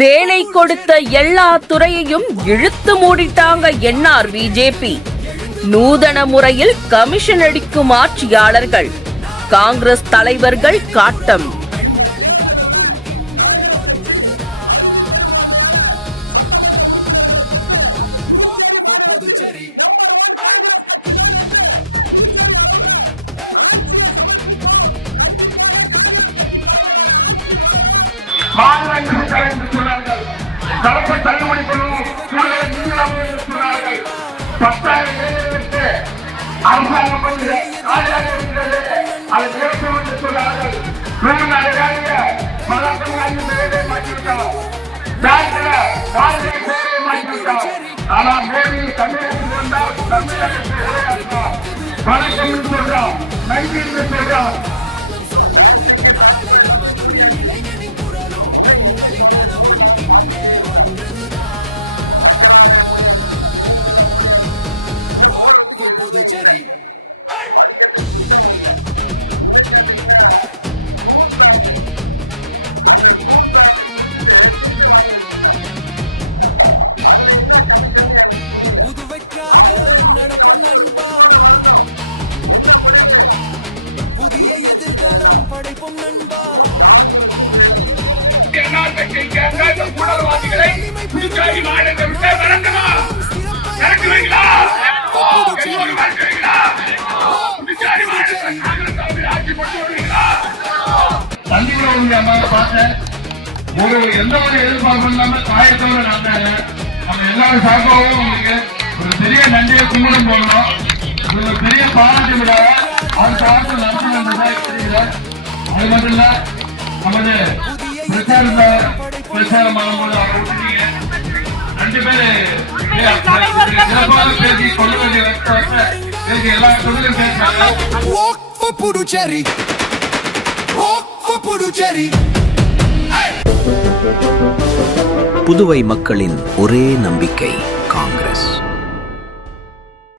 வேலை கொடுத்த எல்லா துறையையும் இழுத்து மூடிட்டாங்க என்ஆர் பிஜேபி. நூதன முறையில் கமிஷன் அடிக்கும் ஆட்சியாளர்கள், காங்கிரஸ் தலைவர்கள் காட்டம். மாநிலங்கள் கலைந்து சொன்னார்கள், கலப்பை தள்ளுபடி பண்ணும் சொன்னார்கள். 10,000 வேலைகளுக்கு அரசாங்கம் இருக்கிறது, அதை நிறுத்தும் என்று சொன்னார்கள். மாற்றிவிட்டோம், ஆனால் மோடி தமிழகத்தில் வந்தால் தமிழகத்தில் வணக்கம் சொல்றோம், நன்றி என்று சொல்றோம். புதுச்சேரி புதுவைக்காக நடப்போம் நண்பா, புதிய எதிர்காலம் படைப்போம் நண்பா. உணர்வாதிகளை புதுச்சேரி மாநிலத்தை விட்டு வழங்குமா, இறக்குவீங்களா? எந்த ஒரு எதிர்பார்ப்பு இல்லாம காயத்தோடு நடந்தாங்க. நம்ம எல்லாரும் சார்பாகவும் உங்களுக்கு ஒரு பெரிய நன்றியை கும்பிடும் போடணும். ஒரு பெரிய பாராட்டு விழா அடுத்த வாரத்தில் நடத்தணும் என்றுதான் தெரிகிறார். அது மட்டும் இல்ல, நமது பிரச்சாரம் போது அவர் விட்டுட்டீங்க. 2 பேரு சிறப்பாக பேசி சொல்ல வேண்டிய எல்லா தொழிலும் பேசுறாங்க. புதுவை மக்களின் ஒரே நம்பிக்கை